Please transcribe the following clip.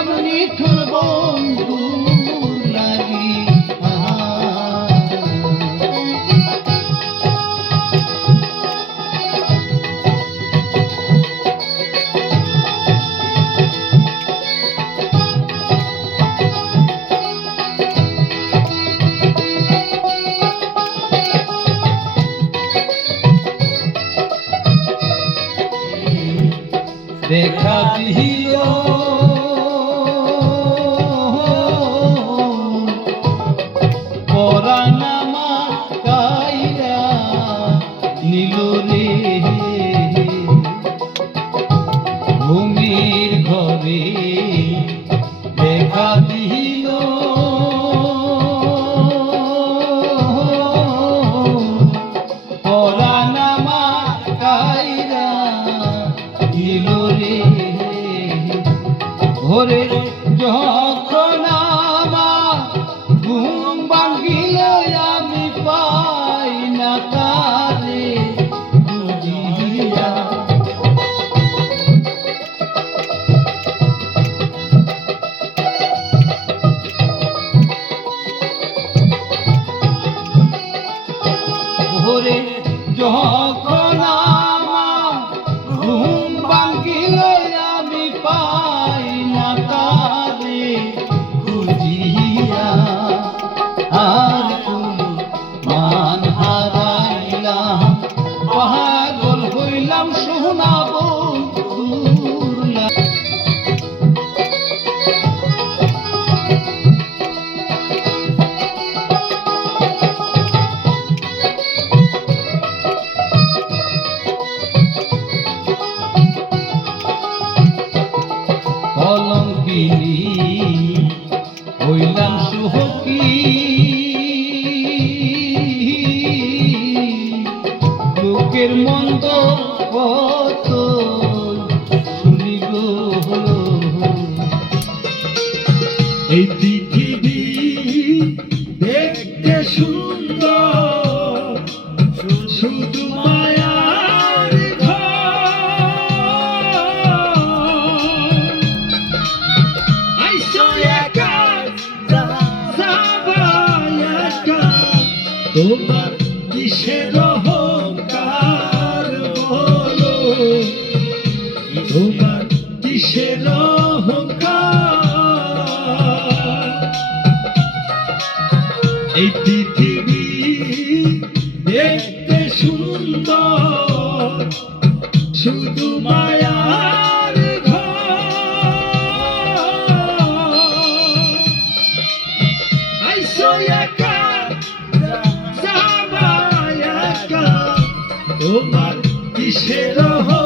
কেমনি খুলব দেখা দিল যখন আমার ঘুম ভাঙিল আমি পাই না তারে ভোরে যখন আর কোনো মান হারাইলাম। পাগল হইলাম শোনাবো লোকের মন্দ কত শুনিব এই পৃথিবী দেখতে সুন্দর শুধু মায়ার তোমার কিসের তোমার কিসের অহংকার? এই পৃথিবী দেখতে সুন্দর শুধু মায়ার তোমার কিসের অহংকার?